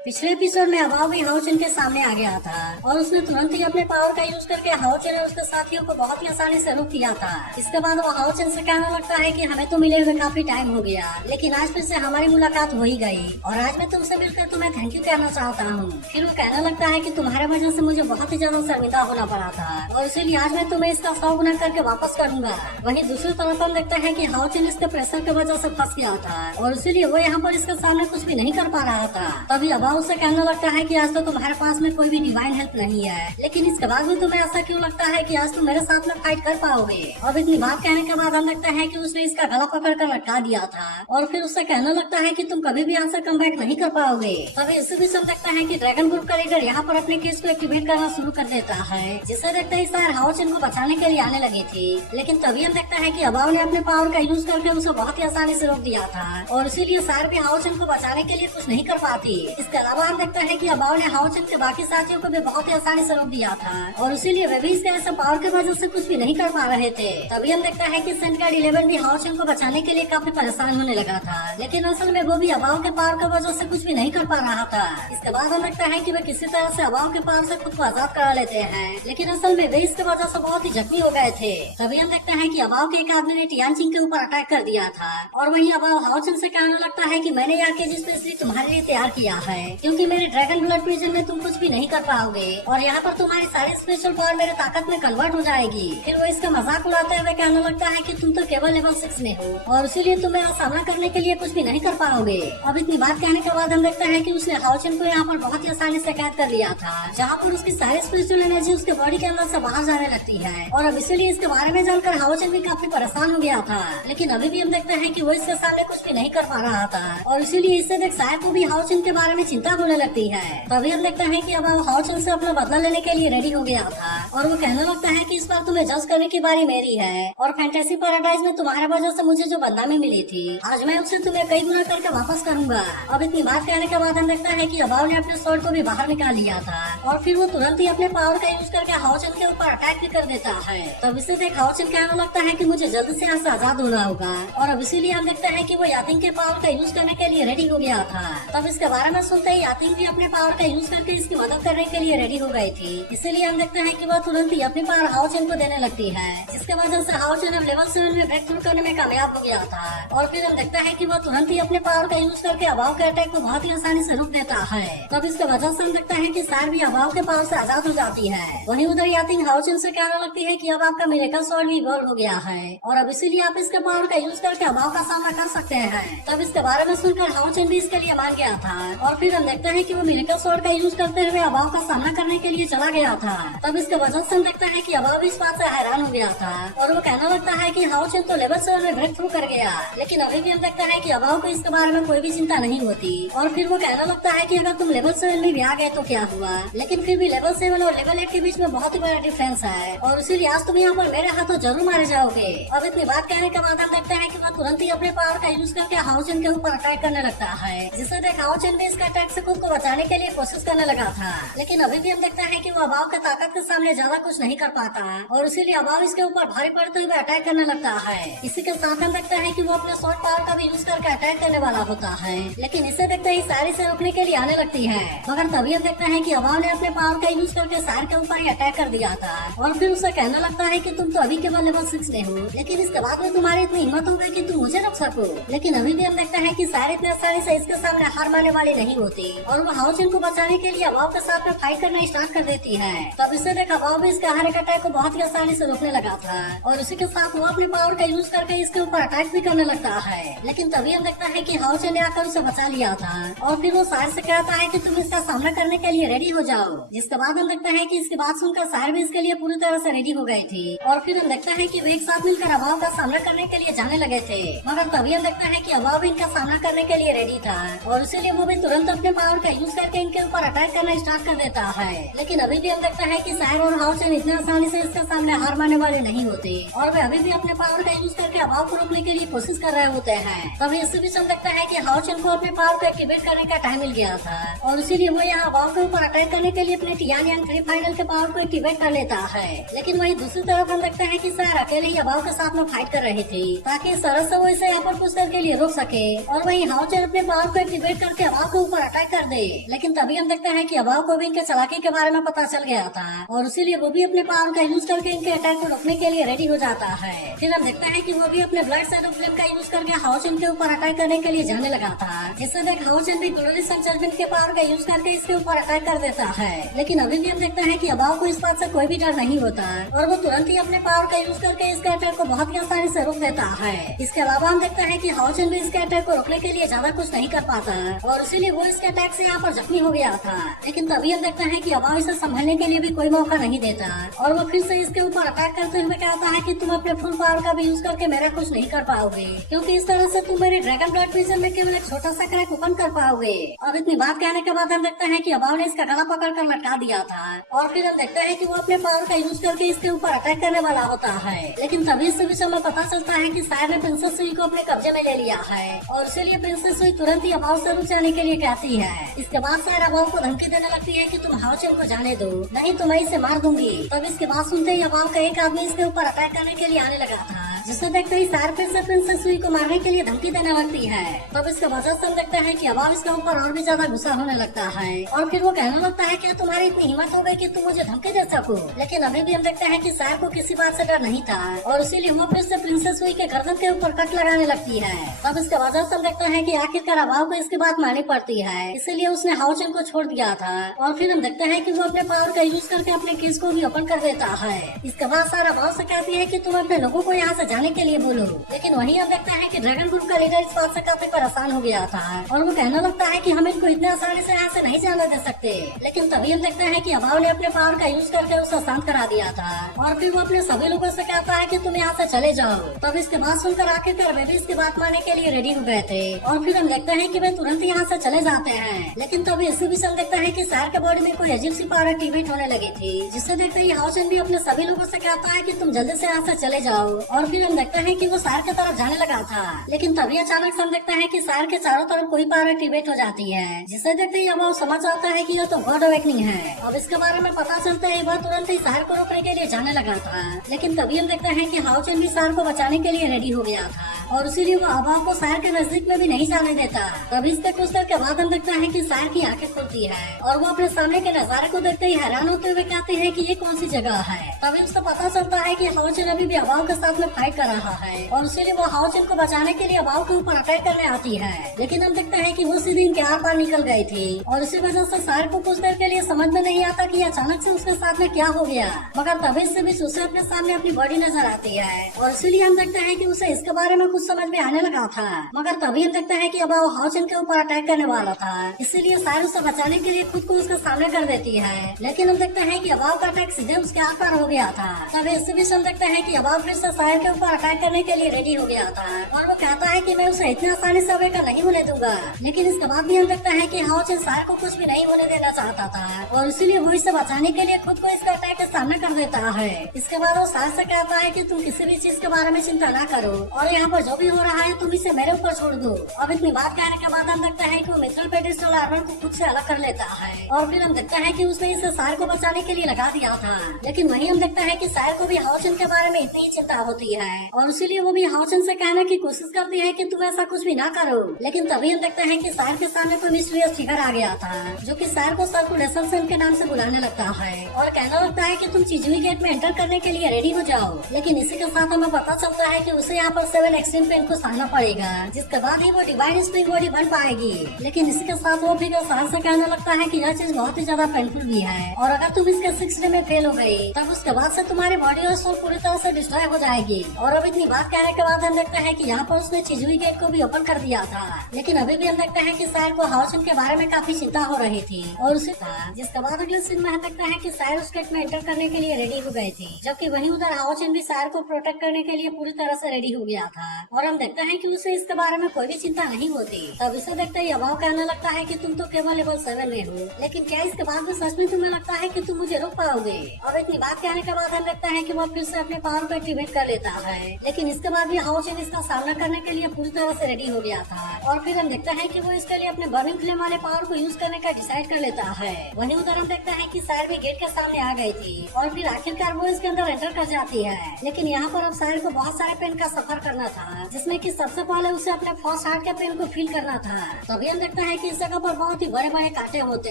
पिछले एपिसोड में अभाव भी हाउचन के सामने आ गया था और उसने तुरंत ही अपने पावर का यूज करके हाउचन और उसके साथियों को बहुत ही आसानी से रोक दिया था। इसके बाद वो हाउचन से कहने लगता है कि हमें तो मिले हुए काफी टाइम हो गया, लेकिन आज फिर से हमारी मुलाकात हो ही गई और आज मैं तुमसे मिलकर तुम्हें थैंक यू कहना चाहता हूँ। फिर वो कहने लगता है कि तुम्हारे वजह से मुझे बहुत ही ज्यादा शर्मिंदा होना पड़ा था और इसीलिए आज मैं तुम्हें इसका 100 गुना करके वापस करूंगा। वहीं दूसरी तरफ हम देखते हैं कि हाउचन इसके प्रेशर की वजह से फंस गया था और इसीलिए वो यहाँ पर इसके सामने कुछ भी नहीं कर पा रहा था। तभी अभाव उससे कहने लगता है कि आज तो तुम्हारे पास में कोई भी डिवाइन हेल्प नहीं है, लेकिन इसके बाद भी तुम्हें ऐसा क्यों लगता है कि आज तुम मेरे साथ में फाइट कर पाओगे। और इतनी बात कहने के बाद हम लगता है कि उसने इसका गला पकड़ कर लटका दिया था और फिर उससे कहने लगता है कि तुम कभी भी यहाँ से कम बैक नहीं कर पाओगे। तभी इसी बीच हम देखता है कि ड्रैगन ग्रुप का लीडर यहाँ पर अपने केस को एक्टिवेट करना शुरू कर देता है, जिसे देखते ही सार हाउचन को बचाने के लिए आने लगी थी। लेकिन तभी हम देखता है कि अभाव ने अपने पावर का यूज करके उसे बहुत ही आसानी से रोक दिया था और इसीलिए सार भी हाउचन को बचाने के लिए कुछ नहीं कर पाती। इसके अलावा हम देखता है कि अभाव ने हाउचन के बाकी साथियों को भी बहुत ही आसानी से रोक दिया था और इसीलिए वे भी इसके ऐसे पावर के वजह से कुछ भी नहीं कर पा रहे थे। तभी हम देखता है कि सेंट्रल 11 भी हाउचन को बचाने के लिए काफी परेशान होने लगा था, लेकिन असल में वो भी अभाव के पावर की वजह से कुछ भी नहीं कर पा रहा था। इसके बाद हम देखता है कि वे किसी तरह से अभाव के पावर से खुद को आजाद करा लेते हैं, लेकिन असल में वे इसके वजह से बहुत ही जख्मी हो गए थे। तभी हम देखते हैं कि अभाव के एक आदमी ने टियानचिंग के ऊपर अटैक कर दिया था और वहीं अभाव हाउचन से कहने लगता है कि मैंने यह केज स्पेशली तुम्हारे लिए तैयार किया है, क्योंकि मेरे ड्रैगन ब्लड प्रिजन में तुम कुछ भी नहीं कर पाओगे और यहाँ पर तुम्हारी सारी स्पेशल पावर मेरे ताकत में कन्वर्ट हो जाएगी। फिर वो इसका मजाक उड़ाते हुए कहने लगता है कि तुम तो केवल लेवल 6 में हो और इसीलिए तुम मेरा सामना करने के लिए कुछ भी नहीं कर पाओगे। अब इतनी बात कहने के बाद हम देखते हैं कि उसने हाउचन को यहाँ पर बहुत ही आसानी से कैद कर लिया था, जहाँ पर उसकी सारी स्पिरिचुअल एनर्जी उसके बॉडी के अंदर से बाहर जाने लगती है और अब इसीलिए इसके बारे में जानकर हाउचन भी काफी परेशान हो गया था। लेकिन अभी भी हम देखते हैं कि वो इसके सामने कुछ भी नहीं कर पा रहा था और इसीलिए इससे देख सायद को भी हाउचन के बारे में चिंता होने लगती है। तभी हम देखते हैं कि अब हाउचन से अपना बदला लेने के लिए रेडी हो गया था और वो कहने लगता है कि इस बार तुम्हें जज करने की बारी मेरी है और फैंटेसी पैराडाइज में तुम्हारे वजह से मुझे जो बदनामी मिली थी आज मैं उससे तुम्हें कई गुना करके वापस करूंगा। अब इतनी बात कहने के बाद हम देखता है कि अभाव ने अपने स्वॉर्ड को भी बाहर निकाल लिया था और फिर वो तुरंत ही अपने पावर का यूज करके हाउचन के ऊपर अटैक भी कर देता है। तब इसे देख हाउचन कहने लगता है कि मुझे जल्द से यहाँ से आजाद होना होगा और अब इसीलिए हम देखते हैं कि वो यातिंग के पावर का यूज करने के लिए रेडी हो गया था। तब इसके बारे में सुनते ही यातिंग भी अपने पावर का यूज करके इसकी मदद करने के लिए रेडी हो गई थी। इसीलिए हम देखते हैं कि वह तुरंत ही अपनी पावर हाउचन को देने लगती है, जिसके वजह से हाउचन अब लेवल 7 में ब्रेक थ्रू करने में कामयाब हो गया था और फिर हम देखते हैं कि वह तुरंत ही अपने पावर का यूज करके अभाव के अटैक को बहुत ही आसानी से रोक देता है। तब इसके वजह से हम देखते हैं कि सार भी अभाव के पावर से आजाद हो जाती है। वहीं उधर यातिंग हाउचन से कहने लगती है कि अब आपका मिरेकल स्वॉर्ड भी इवॉल्व हो गया है और अब इसीलिए आप इसके पावर का यूज करके अभाव का सामना कर सकते हैं। तब इसके बारे में सुनकर हाउचन भी इसके लिए मान गया था और फिर हम देखते हैं कि वो मिरेकल स्वॉर्ड का यूज करते हुए अभाव का सामना करने के लिए चला गया था। तब इसके वजह से हम देखते हैं कि अभाव इस बात से हैरान हो गया था और वो कहने लगता है कि हाउचन तो लेवल 7 में ब्रेक थ्रू कर गया, लेकिन अभी भी हम देखते हैं कि अभाव को इसके बारे में कोई भी चिंता नहीं होती और फिर वो कहने लगता है कि अगर तुम लेवल 7 में भी आ गए तो क्या हुआ, लेकिन फिर भी लेवल 7 और लेवल 8 के बीच में बहुत ही बड़ा डिफरेंस है और इसीलिए आज तुम यहाँ पर मेरे हाथों जरूर मारे जाओगे। अब इतनी बात कहने के बाद हम देखते हैं कि वो तुरंत ही अपने पावर का यूज करके हाउचन के ऊपर अटैक करने लगता है, जिससे देख हाउचन भी इसका अटैक से खुद को बचाने के लिए कोशिश करने लगा था। लेकिन अभी भी हम देखते हैं कि वो अभाव के ताकत के सामने ज्यादा कुछ नहीं कर पाता और इसीलिए अभाव इसके ऊपर भारी पड़ते हुए अटैक करने लगता है। इसी के साथ हम देखते हैं कि वो अपने शॉर्ट पावर का भी यूज करके अटैक करने वाला होता है, लेकिन इसे देखते ही सारी से रोकने के लिए आने लगती है। मगर तभी हम देखते हैं कि अभाव ने अपने पावर का यूज करके सार के ऊपर ही अटैक कर दिया था और फिर उसे कहने लगता है कि तुम तो अभी केवल लेवल 6 में हो, लेकिन इसके बाद में तुम्हारी इतनी हिम्मत हो गई कि तुम मुझे रोक सको। लेकिन अभी भी हम देखते हैं कि सारे इतने आसानी से इसके सामने हार मानने वाली नहीं होती और वो हाउचन को बचाने के लिए अभाव के साथ में फाइट करना स्टार्ट कर देती है। तब इसे देख अभाव भी इसके हर एक अटैक को बहुत ही आसानी से रोकने लगा था और उसी के साथ वो अपने पावर का यूज करके इसके ऊपर अटैक भी करने लगता है। लेकिन तभी हम देखता है कि हाउचन ने आकर उसे बचा लिया था और फिर वो सार से कहता है कि तुम इसका सामना करने के लिए रेडी हो जाओ। जिसके बाद हम देखते हैं कि इसकी बात सुनकर सार भी इसके लिए पूरी तरह से रेडी हो गई थी और फिर हम देखते हैं कि वे एक साथ मिलकर अभाव का सामना करने के लिए जाने लगे थे। मगर तभी हम देखते हैं कि अभाव भी इनका सामना करने के लिए रेडी था और इसीलिए वो भी तुरंत अपने पावर का यूज करके इनके ऊपर अटैक करना स्टार्ट कर देता है। लेकिन अभी भी हम देखते हैं कि सायर और हाउचन इतने आसानी से इसके सामने हार मानने वाले नहीं होते और वे अभी भी अपने पावर का यूज करके अभाव को रोकने के लिए कोशिश कर रहे होते हैं। तभी इसी बीच हम देखते हैं कि हाउचन को अपने पावर को एक्टिवेट करने का टाइम मिल गया था और इसीलिए वो यहाँ अभाव के ऊपर अटैक करने के लिए अपने टियान 3 फाइनल के पावर को एक्टिवेट कर लेता है। लेकिन वही दूसरी तरफ हम देखते हैं कि सायर अकेले ही अभाव के साथ में फाइट कर रही थी ताकि सरस से वो इसे यहाँ पर कुछ देर के लिए रोक सके और वही हाउचन अपने पावर को एक्टिवेट करके अभाव के ऊपर अटैक कर दे। लेकिन तभी हम देखते हैं कि अभाव को भी इनके चालाकी के बारे में पता चल गया था और इसीलिए वो भी अपने पावर का यूज करके इनके अटैक को रोकने के लिए रेडी हो जाता है। फिर हम देखते हैं कि वो भी अपने ब्लड शैडो फ्लेम का यूज करके हाओचन के ऊपर अटैक करने के लिए जाने लगा था, जिससे देख हाओचन भी ग्लोरी सन जजमेंट के पावर का यूज करके इसके ऊपर अटैक कर देता है। लेकिन अभी भी हम देखते हैं कि अभाव को इस बात से कोई भी डर नहीं होता और वो तुरंत ही अपने पावर का यूज करके इसके अटैक को बहुत ही आसानी से रोक देता है। इसके अलावा हम देखते हैं कि हाओचन भी इसके अटैक को रोकने के लिए ज्यादा कुछ नहीं कर पाता और इसीलिए वो इसके अटैक से यहाँ पर जख्मी हो गया था। लेकिन तभी हम देखते हैं कि अभाव इसे संभालने के लिए भी कोई मौका नहीं देता और वो फिर से इसके ऊपर अटैक करते हुए कहता है कि तुम अपने फुल पावर का भी यूज करके मेरा कुछ नहीं कर पाओगे, क्योंकि इस तरह से तुम मेरे ड्रैगन ब्लड विजन में केवल एक छोटा सा क्रैक ओपन कर पाओगे। अब इतनी बात कहने के बाद हम देखते हैं कि अभाव ने इसका गला पकड़ कर लटका दिया था और फिर हम देखते हैं कि वो अपने पावर का यूज करके इसके ऊपर अटैक करने वाला होता है। लेकिन तभी इस विषय में पता चलता है कि शायर ने प्रिंसेस सुई को अपने कब्जे में ले लिया है और इसीलिए प्रिंसेस सुई तुरंत ही अभाव से रुक जाने के लिए कहती है। इसके बाद शायर अभाव को धमकी देने लगती है कि तुम हाओचन को जाने दो, नहीं तो मैं इसे मार दूंगी। तब इसके बाद सुनते ही अभाव का एक आदमी इसके ऊपर अटैक करने के लिए आने लगा था, जिसे देखते ही शायर फिर से प्रिंसेस सुई को मारने के लिए धमकी देने लगती है। तब इसके वजह से हम देखते हैं कि अभाव इसके ऊपर और भी ज्यादा गुस्सा होने लगता है और फिर वो कहने लगता है कि तुम्हारी इतनी हिम्मत हो गई कि तुम मुझे धमकी दे सको। लेकिन अभी भी हम देखते हैं कि शायर को किसी बात से डर नहीं था और इसीलिए वो फिर से प्रिंसेस सुई के गर्दन के ऊपर कट लगाने लगती है। तब इसके वजह से हम देखते हैं कि आखिरकार अभाव को इसकी बात माननी पड़ती है, इसीलिए उसने हाओचन को छोड़ दिया था और फिर हम देखते हैं कि वो अपने पावर का यूज करके अपने केस को भी ओपन कर देता है। इसके बाद शायर अभाव से कहती है कि तुम अपने लोगों को यहाँ से जाने के लिए बोलो। लेकिन वहीं हम देखते हैं कि ड्रैगन ग्रुप का लीडर इस बात से काफी परेशान हो गया था और वो कहने लगता है कि हम इनको इतने आसानी से यहाँ से नहीं जाने दे सकते। लेकिन तभी हम देखते हैं कि अभाव ने अपने पावर का यूज करके उसे शांत करा दिया था और फिर वो अपने सभी लोगों से कहता है कि तुम यहाँ से चले जाओ। तब इसके बात सुनकर आखिरकार वे भी इसकी बात मानने के लिए रेडी हो गए थे और फिर हम देखते हैं कि वे तुरंत यहाँ से चले जाते हैं। लेकिन तभी इसी बीच हम देखते हैं कि शायर के बॉडी में कोई अजीब सी पावर एक्टिवेट होने लगी थी, जिससे देखते ही हाओचन भी अपने सभी लोगों से कहता है कि तुम जल्दी से यहाँ से चले जाओ और फिर हम देखते हैं कि वो शायर की तरफ जाने लगा था। लेकिन तभी अचानक से हम देखते हैं कि शायर के चारों तरफ कोई पावर एक्टिवेट हो जाती है, जिसे देखते ही अभाव समझ आता है कि यह तो गॉड अवेकनिंग है। अब इसके बारे में पता चलता है वह तुरंत ही शायर को रोकने के लिए जाने लगा था। लेकिन तभी हम देखते हैं कि हाओचन भी शायर को बचाने के लिए रेडी हो गया था और इसीलिए वो अभाव को शायर के नजदीक में भी नहीं जाने देता। तभी इसके कुछ देर के बाद हम देखते हैं कि शायर की आंखें खुलती है और वो अपने सामने के नजारे को देखते ही हैरान होते हुए कहते हैं कि ये कौन सी जगह है। तभी उसको पता चलता है कि हाओचन अभी भी अभाव के साथ में फाइट कर रहा है और इसीलिए वो हाओचन को बचाने के लिए अभाव के ऊपर अटैक करने आती है। लेकिन हम देखते हैं कि वो सीधी इनके आर पार निकल गई थी और इसी वजह से शायर को कुछ देर के लिए समझ में नहीं आता कि अचानक से उसके साथ में क्या हो गया। मगर तभी से भी उसे अपने सामने अपनी बॉडी नजर आती है और इसीलिए हम देखते हैं कि उसे इसके बारे में कुछ समझ में आने लगा था। मगर तभी हम देखते हैं कि अभाव हाओचन के ऊपर अटैक करने वाला था, इसीलिए शायर उसे बचाने के लिए खुद को उसके सामने कर देती है। लेकिन हम देखते हैं कि अभाव का अटैक सीधे उसके आर पार हो गया था। तभी इसी बीच हम देखते हैं कि अभाव फिर से शायर के ऊपर अटैक करने के लिए रेडी हो गया था और वो कहता है कि मैं उसे इतनी आसानी से अवेकन नहीं होने दूंगा। लेकिन इसके बाद भी हम देखते हैं कि हाओचन शायर को कुछ भी नहीं होने देना चाहता था और इसीलिए वो इसे बचाने के लिए खुद को इसका अटैक के सामने कर देता है। इसके बाद वो शायर से कहता है कि तुम किसी भी चीज के बारे में चिंता ना करो और यहाँ पर जो भी हो रहा है तुम इसे मेरे ऊपर छोड़ दो। अब इतनी बात कहने के बाद हम देखते हैं कि वो मिथ्रल पेडिस्टल आर्मर को खुद से अलग कर लेता है और फिर हम देखते हैं कि उसने इसे शायर को बचाने के लिए लगा दिया था। लेकिन वहीं हम देखते हैं कि शायर को भी हाओचन के बारे में इतनी ही चिंता होती है और इसीलिए वो भी हाओचन से कहने की कोशिश करती है कि तुम ऐसा कुछ भी ना करो। लेकिन तभी हम देखते हैं कि शायर के सामने कोई मिस्टीरियस फिगर आ गया था जो कि शायर को सर्कुलेशन सेन के नाम से बुलाने लगता है और कहना लगता है कि तुम चिजुई गेट में एंटर करने के लिए रेडी हो जाओ। लेकिन इसी के साथ हमें पता चलता है कि उसे यहाँ पर 7 एक्सट्रीम पेन को सहना पड़ेगा, जिसके बाद ही वो डिवाइन स्प्रिंग बॉडी बन पाएगी। लेकिन इसी के साथ वो फिगर शायर से कहने लगता है कि यह चीज बहुत ही ज्यादा पेनफुल भी है और अगर तुम इसके 6 डे में फेल हो गई तब उसके बाद से तुम्हारी बॉडी और सोल पूरी तरह से डिस्ट्रॉय हो जाएगी। और अब इतनी बात कहने के बाद हम देखते हैं कि यहाँ पर उसने चिजुई गेट को भी ओपन कर दिया था। लेकिन अभी भी हम देखते हैं कि शायर को हाओचन के बारे में काफी चिंता हो रही थी और उसे था, जिसके बाद अगले सीन में हम देखते हैं कि शायर उस गेट में एंटर करने के लिए रेडी हो गई थी, जबकि वहीं उधर हाओचन भी शायर को प्रोटेक्ट करने के लिए पूरी तरह से रेडी हो गया था और हम देखते हैं कि उसे इसके बारे में कोई भी चिंता नहीं होती। तब इसे देखते ही अभाव कहने लगता है कि तुम तो केवल लेवल 7 में हो, लेकिन क्या इसके बाद भी सच में तुम्हें लगता है कि तुम मुझे रोक पाओगे। अब इतनी बात कहने के बाद हम देखते हैं कि वो फिर से अपने पावर को एक्टिवेट कर लेता है। लेकिन इसके बाद भी हाओचन इसका सामना करने के लिए पूरी तरह से रेडी हो गया था और फिर हम देखते हैं कि वो इसके लिए अपने बर्निंग फ्लेम वाले पावर को यूज करने का डिसाइड कर लेता है। वहीं उधर हम देखते हैं कि शायर भी गेट के सामने आ गई थी और फिर आखिरकार वो इसके अंदर एंटर कर जाती है। लेकिन यहाँ पर अब शायर को बहुत सारे पेन का सफर करना था था, जिसमें कि सबसे पहले उसे अपने फर्स्ट हार्ट के पेन को फील करना था। तभी हम देखते हैं कि इस जगह पर बहुत ही बड़े बड़े कांटे होते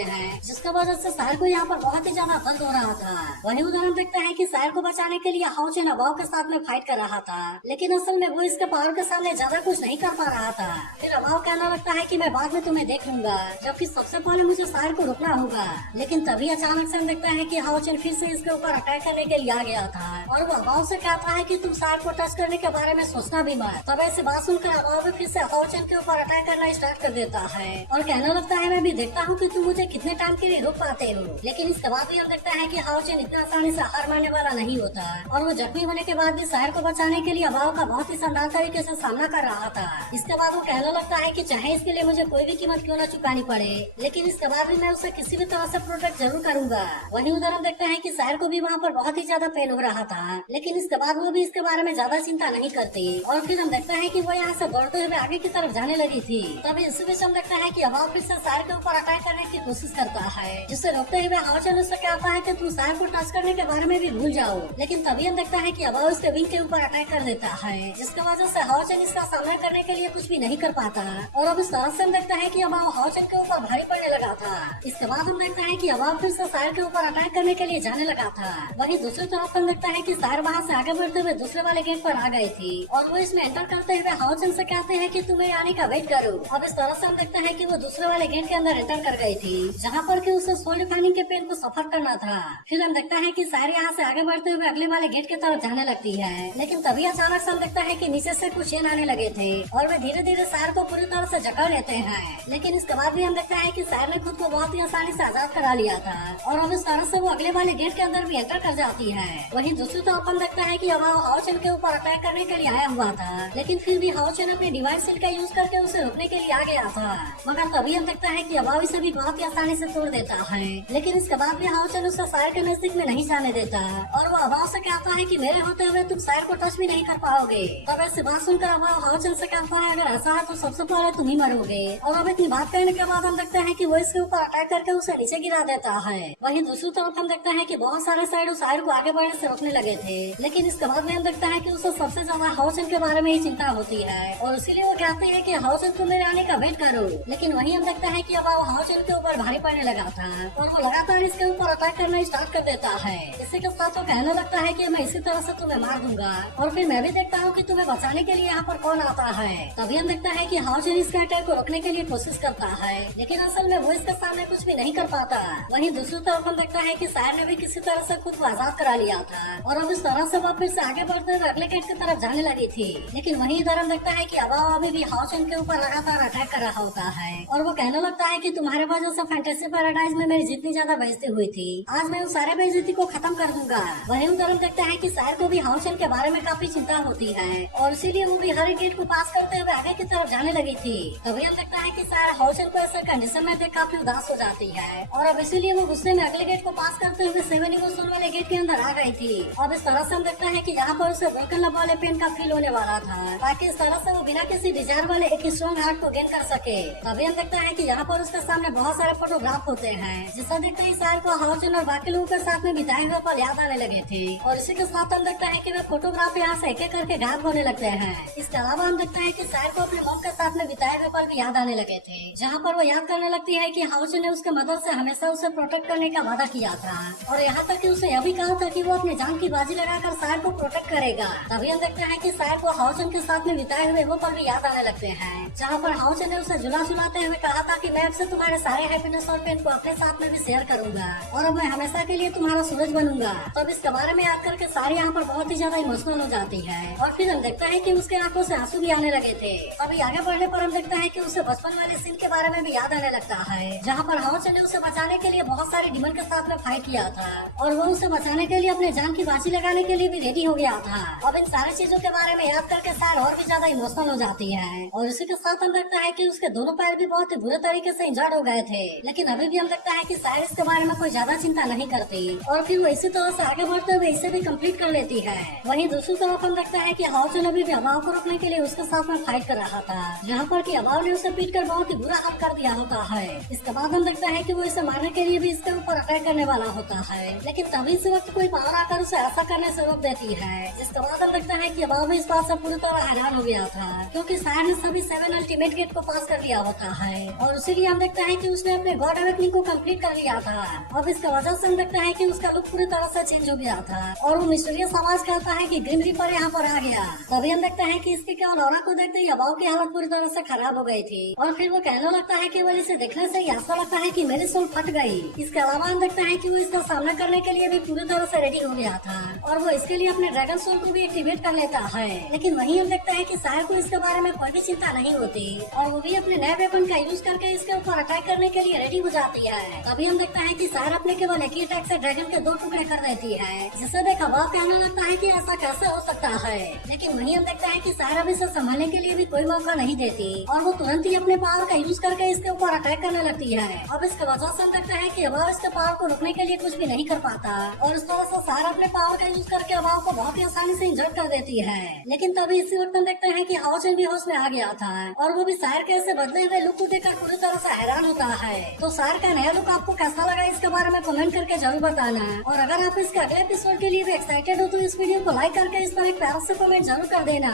हैं, जिसकी वजह से शायर को यहाँ पर बहुत ही ज्यादा दर्द हो रहा था। वही उधर हम देखते हैं कि शायर को बचाने के लिए हाउ चेन अबाव के साथ में फाइट कर रहा था, लेकिन असल में वो इसके पावर के सामने ज्यादा कुछ नहीं कर पा रहा था। फिर अबाव कहना लगता है कि मैं बाद में तुम्हें देख लूंगा, जबकि सबसे पहले मुझे शायर को रुकना होगा। लेकिन तभी अचानक से हम देखते हैं कि हाउ चेन फिर से इसके ऊपर अटैक करने के लिए आ गया था, और वो अबाव से कहता है कि तुम शायर को टच करने के बारे में सोचना भी मत। तब ऐसी बात सुनकर अबाव भी फिर से हाउ चेन के ऊपर अटैक करना स्टार्ट कर देता है और कहने लगता है मैं भी देखता हूँ कि तुम मुझे कितने टाइम के लिए रोक पाते हो। लेकिन इसके बाद भी हम देखता है कि हाउ चेन इतना आसानी से हार मानने वाला नहीं होता, और वो जख्मी होने के बाद भी शायर को बचाने के लिए अबाव का बहुत ही शानदार तरीके से सामना कर रहा था। इसके बाद वो कहने लगता है कि चाहे इसके लिए मुझे कोई भी कीमत क्यों न चुकानी पड़े, लेकिन इसके बाद भी मैं उसे किसी भी तरह से प्रोटेक्ट जरूर करूंगा। वहीं उधर हम देखते हैं कि शायर को भी वहाँ पर बहुत ही ज्यादा पेन हो रहा था, लेकिन इसके बाद वो भी इसके बारे में ज्यादा चिंता नहीं करती। और फिर हम देखते हैं कि वो यहाँ से दौड़ते हुए आगे की तरफ जाने लगी थी। तभी इसी बीच हम देखते हैं कि अबाव फिर से शायर के ऊपर अटैक करने की कोशिश करता है, जिससे रोकते हुए हाउ चेन उससे कहता है कि तुम शायर को टच करने के बारे में भी भूल जाओ। लेकिन तभी हम देखता है कि अबाव उसके विंग के ऊपर अटैक कर देता है, जिसकी वजह से हाउ चेन इसका सामना करने के लिए कुछ भी नहीं कर पाता। और अब इस तरह से हम देखते हैं कि अबाव हाउ चेन के ऊपर भारी पड़ने लगा था। इसके बाद हम देखते हैं कि अबाव फिर से शायर के ऊपर अटैक करने के लिए जाने लगा था। वहीं दूसरी तरफ हम देखते हैं कि शायर वहाँ से आगे बढ़ते हुए दूसरे वाले गेट पर आ गई थी, और वो इसमें एंटर करते हुए हाउ चेन से कहते हैं कि तुम्हें आने का वेट करो। अब इस तरह से हम देखते हैं कि वो दूसरे वाले गेट के अंदर एंटर कर गई थी, जहाँ पर कि उसे सोल डिफाइनिंग के पेन को सफर करना था। फिर हम देखते हैं कि शायर यहाँ से आगे बढ़ते हुए अगले वाले गेट की तरफ जाने लगती है, लेकिन तभी अचानक से हम देखते हैं कि नीचे से कुछ चेन आने लगे थे, और वे धीरे धीरे शायर को पूरी तरह से जकड़ लेते हैं। लेकिन इसके बाद भी हम देखते हैं कि शायर ने खुद को बहुत ही आसानी से आजाद करा लिया था, और अब इस तरह से वो अगले वाले गेट के अंदर भी एंटर कर जाती है। वहीं दूसरी तरफ हम देखते हैं कि अबाव हाउ चेन के ऊपर अटैक करने के लिए आया हुआ था, लेकिन फिर भी हाउ चेन अपने डिवाइस सील का यूज करके उसे रोकने के लिए आ गया था। मगर तभी हम देखते हैं कि अबाव इसे भी बहुत ही आसानी से तोड़ देता है, लेकिन इसके बाद भी हाउ चेन उससे शायर के नजदीक में नहीं जाने देता, और वो अबाव से कहता है कि मेरे होते हुए तुम शायर को टच भी नहीं कर पाओगे। तब ऐसी बात सुनकर अबाव हाउ चेन से कहता है अगर ऐसा है तो सबसे पहले तुम ही मरोगे। और अब इतनी बात कहने के बाद हम देखते हैं कि वो इसके ऊपर अटैक करके उसे नीचे गिरा देता है। वहीं दूसरी तरफ हम देखते हैं कि बहुत सारे साइड शायर को आगे बढ़ने से रोकने लगे थे, लेकिन इसके बाद में हम देखते हैं कि उसे सबसे ज्यादा हाउ चेन के बारे में ही चिंता होती है, और इसीलिए वो कहते हैं कि हाउ चेन तुम मेरे आने का वेट करो। लेकिन वहीं हम देखते हैं कि अब हाउ चेन के ऊपर भारी पड़ने लगा था, और वो लगातार इसके ऊपर अटैक करना स्टार्ट कर देता है। इसी के साथ वो कहने लगता है कि मैं इसी तरह से तुम्हें मार दूंगा, और फिर मैं भी देखता हूँ कि तुम्हें बचाने के लिए यहाँ पर कौन आता है। तभी हम देखता है कि हाउ चेन इसके अटैक को रोकने के लिए कोशिश करता है, लेकिन असल में वो इसके सामने कुछ भी नहीं कर पाता। वहीं दूसरी तरफ हम देखता है कि शायर ने भी किसी तरह से खुद को आजाद करा लिया था, और अब इस तरह से वो फिर से आगे बढ़ते हुए अगले गेट की तरफ जाने लगी थी। लेकिन वहीं इधर हम देखता है कि अबाव अभी भी हाउ चेन के ऊपर लगातार अटैक कर रहा होता है, और वो कहने लगता है कि तुम्हारे वजह से फैंटेसी पैराडाइज में मेरी जितनी ज्यादा बेइज्जती हुई थी, आज मैं उस सारे बेइज्जती को खत्म कर दूंगा। वहीं उधर हम देखते हैं कि शायर को भी हाउ चेन के बारे में काफी चिंता होती है, और इसीलिए वो भी हर एक गेट को पास करते हुए आगे की तरफ जाने लगी थी। तभी हम देखता है कि शायर हाउ चेन को ऐसे कंडीशन में देख काफी उदास हो जाती है, और अब इसीलिए वो गुस्से में अगले गेट को पास करते हुए 7 इमोशन वाले गेट के अंदर आ गई थी। अब इस तरह से हम देखते हैं कि यहाँ पर उसे ब्रोकन लव वाले पेन का फील होने वाला था, ताकि इस तरह से वो बिना किसी डिजायर वाले एक स्ट्रॉन्ग हार्ट को गेन कर सके। तभी हम देखते हैं कि यहाँ पर उसके सामने बहुत सारे फोटोग्राफ होते हैं, जिसे देखते ही शायर को हाउ चेन और बाकी लोगों के साथ में बिताए हुए पल याद आने लगे थे, और इसी के साथ हम देखते हैं कि वे फोटोग्राफ यहाँ से एक एक करके गायब होने लगते हैं। इसके अलावा हम देखते हैं कि शायर को अपने मॉम के साथ में बिताए हुए पल भी याद आने लगे थे, जहाँ पर वो याद करने लगती है कि हाउ चेन ने उसके मदद से हमेशा उसे प्रोटेक्ट करने का वादा किया था, और यहाँ तक कि उसे यह भी कहा था कि वो अपनी जान की बाजी लगाकर शायर को प्रोटेक्ट करेगा। तभी हम देखते हैं कि शायर को हाउ चेन के साथ में बिताए हुए वो पल भी याद आने लगते हैं, जहाँ पर हाउ चेन ने उसे झुलाते हुए कहा था कि मैं अब से तुम्हारे सारे हैप्पीनेस और पेन को अपने साथ में भी शेयर करूंगा, और अब मैं हमेशा के लिए तुम्हारा सूरज बनूंगा। तब इसके बारे में याद करके सारी यहाँ पर बहुत ही ज्यादा इमोशनल हो जाती है, और फिर हम देखते हैं कि उसके आंखों से आंसू भी आने लगे थे। अभी आगे बढ़ने पर हम देखते हैं कि उसे बचपन वाले सीन के बारे में भी याद आने लगता है, जहाँ पर हाउ चेन ने उसे बचाने के लिए बहुत सारे डिमन के साथ में फाइट किया था, और वो उसे बचाने के लिए अपने जान की बाजी लगाने के लिए भी रेडी हो गया था। अब इन सारी चीजों के बारे में याद करके शायर और भी ज्यादा इमोशनल हो जाती है, और इसी के साथ हम देखते हैं कि उसके दोनों पैर भी बहुत ही बुरे तरीके से इंजर्ड हो गए थे। लेकिन अभी भी हम देखते हैं कि शायर इसके बारे में कोई ज्यादा चिंता नहीं करती, और फिर वो इसी तरह से आगे बढ़ते हुए इसे भी कंप्लीट कर लेती है। वहीं दूसरी तरफ हम देखते हैं कि हाउ चेन अभी भी अबाव को रोकने के लिए उसके साथ में फाइट कर रहा था, जहाँ पर कि अबाव ने उसे पीट कर बहुत ही बुरा हाल कर दिया होता है। इसके इसके बाद हम देखते हैं कि वो इसे मारने के लिए भी इसके ऊपर अटैक करने वाला होता है, लेकिन तभी इसी वक्त कोई पावर आकर उसे ऐसा करने से रोक देती है। जिसके बाद हम देखते हैं कि अबाव भी इस बात से पूरी तरह हैरान हो गया था, क्योंकि सायर ने सभी 7 अल्टीमेट गेट को पास कर लिया होता है और इसीलिए हम देखते हैं कि उसने अपने गॉड अवेकनिंग को कंप्लीट कर लिया था। अब इसके वजह से हम देखते हैं कि उसका लुक पूरी तरह से चेंज हो गया था और वो मिस्टीरियस आवाज करता है कि ग्रिम रीपर यहाँ पर आ गया। तभी हम देखते हैं कि इसके केवल ऑरा को देखते ही अबाव की हालत पूरी तरह से खराब हो गई थी और फिर वो कहने लगता है कि इसे देखने से ही ऐसा लगता है कि मेरी सोल फट गई। इसके अलावा हम देखते हैं कि वो इसका सामना करने के लिए भी पूरी तरह से रेडी हो गया था और वो इसके लिए अपने ड्रैगन सोल को भी एक्टिवेट कर लेता है। लेकिन वहीं हम देखते हैं कि सायर को इसके बारे में कोई भी चिंता नहीं होती और वो भी अपने नए वेपन का यूज करके इसके ऊपर अटैक करने के लिए रेडी हो जाती है। तभी हम देखते हैं कि सायर अपने केवल एक ही अटैक से ड्रैगन के 2 टुकड़े कर देती है, जिसे देख अबाव कहने लगता है कि ऐसा कैसे हो सकता है। लेकिन वहीं हम देखते हैं कि सायर अब इसे संभालने के लिए भी कोई मौका नहीं देती और वो तुरंत ही अपने पावर का यूज करके इसके ऊपर अटैक करने लगती है। अब इसके वजह से हम देखते हैं कि अबाव इसके पावर को रोकने के लिए कुछ भी नहीं कर पाता और इस तरह से सायर अपने पावर का यूज करके अबाव को बहुत ही आसानी से इंजर्ड कर देती है। लेकिन तभी इसी वक्त हम देखते हैं कि हाओचेन भी होश में आ गया था और वो भी सायर के ऐसे बदले हुए लुक को देखकर पूरी तरह से हैरान होता है। तो सायर का नया लुक आपको कैसा लगा इसके बारे में कमेंट करके जरूर बताना और अगर आप इसके अगले एपिसोड के लिए भी एक्साइटेड हो तो इस वीडियो को लाइक करके इस पर एक प्यारा सा कमेंट जरूर कर देना।